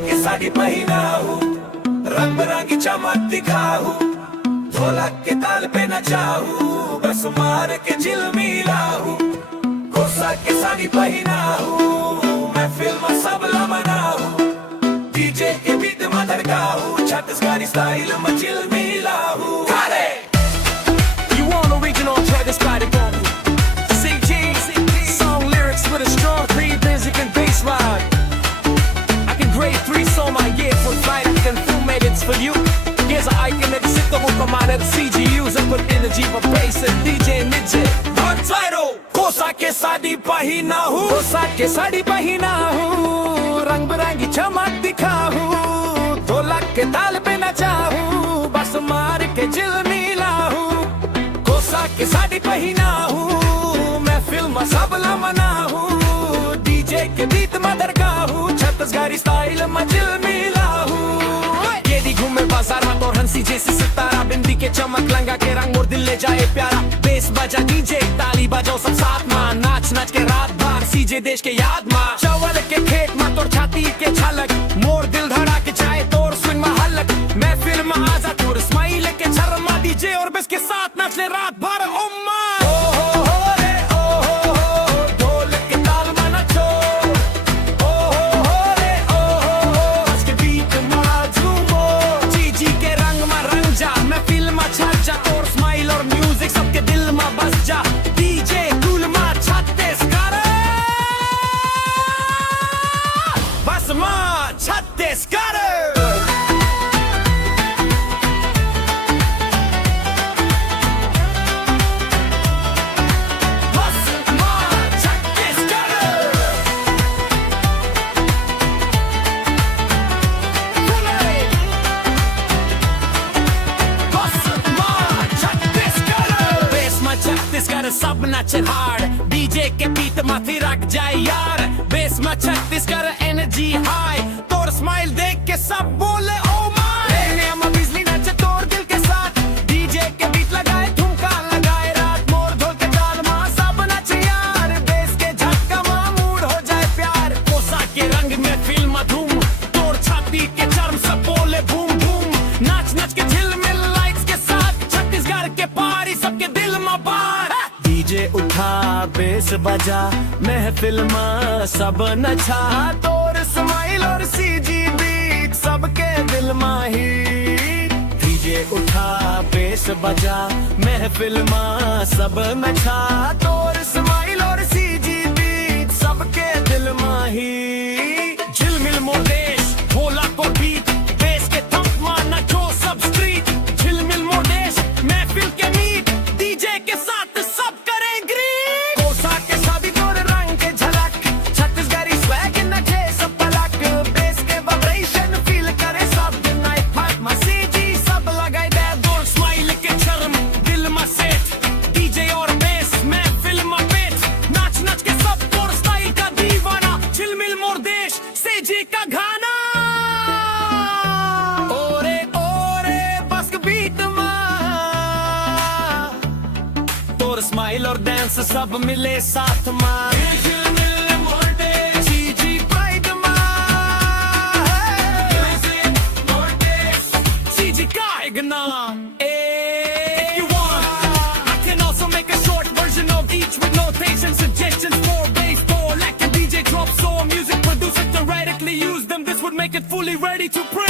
के साड़ी पहना हूँ, रंग बिरंगी चमक दिखाऊं, ढोलक के ताल पे नचाऊं, बस मार के झिलमिला हूँ। कोसा के साड़ी पहना हूँ, मैं फिल्म सबला मनाऊं, डीजे के बीट में धड़काऊं, छत्तीसगढ़ी स्टाइल में झिलमिला हूँ। You want original Chhattisgarhi bump? CG, song lyrics with a strong beat, music and bass line. I can grade 3 song my year for fight and full made it's for you. Here's an icon that sit the hook of mine at CGUs and put energy for bass and DJ Ninja. One title, कोसा के साड़ी पहना हूँ, कोसा के साड़ी पहना हूँ, रंग बिरंगी चमक दिखाऊं, ढोलक के ताल पे नचाऊं, बस मार के झिलमिला हूँ। कोसा के साड़ी पहना हूँ, मैं फिल्म सबला मनाऊं, डीजे के बीट में धड़काऊं, छत्तीसगढ़ी स्टाइल में झिलमिला हूँ। ये घूमे बाजार हाथ और हंसी जैसी सितारा, बिंदी के चमक लंगा के रंग और दिल ले जाए प्यारा। बेस बजा डीजे ताली बजाओ सब साथ मां, नाच नाच के रात भर सीजे देश के याद मां। चावल के खेत में तोर छाती के छलक, मोर दिल धड़ा के जाए तोर स्विंग में हलक। मैं फिल्म आजा तोर स्माइल के शर्मा, डीजे और बेस के साथ नाचने रात भर उम्मा। सब नाचे हार्ड, डीजे के बीट माथी रख जाए यार। बेस में छत्तीसगढ़ एनर्जी हाई, तोर स्माइल देख के सब बोले ओ माय। हम बिजली नाचे तोर दिल के साथ, डीजे के बीट लगाए ठुमका लगाए रात। मोर ढोल के ताल मां सब नाचे यार, बेस के झटका मां मूड हो जाए प्यार। कोसा के रंग में फिल्म धूम, तोर छाती के चर्म सब बोले बूम बूम। नाच नाच के झिलमिल लाइट्स के साथ, छत्तीसगढ़ के पारी सबके दिल में बार। डीजे उठा बेस बजा, महफिल में सब नचा, तोर स्माइल और सीजी बीट सबके दिल में ही। डीजे उठा बेस बजा, महफिल में सब नचा, तोर स्माइल और सीजी बीट सबके दिल में ही। झिलमिल मोर देश, ढोलक और बीट, बेस के थंप में नचो सब स्ट्रीट। झिलमिल मोर देश, महफिल के मीट, डीजे के साथ सब करें ग्रीट। कोसा के साड़ी तोर रंग के झलक, छत्तीसगढ़ी स्वैग नचे सब पलक। बेस के वाइब्रेशन फील करे सब, नाइट फाइट में सीजी सब लगाए दे दो स्माइल के शर्म दिल में सेट। डीजे और बेस में फिल्म पेट, नाच नाच के सब तोर स्टाइल का दीवाना। झिलमिल मोर देश सीजी का गाना, ओरे ओरे बस बीट में तोर स्माइल और डांस सब मिले साथ में। झिलमिल मोर देश सीजी प्राइड में, मोर देश सीजी का एक नाम। If you want, I can also make a short version of each with notations, suggestions for bass, for like a DJ drop, so music producer theoretically use them. This would make it fully ready to print.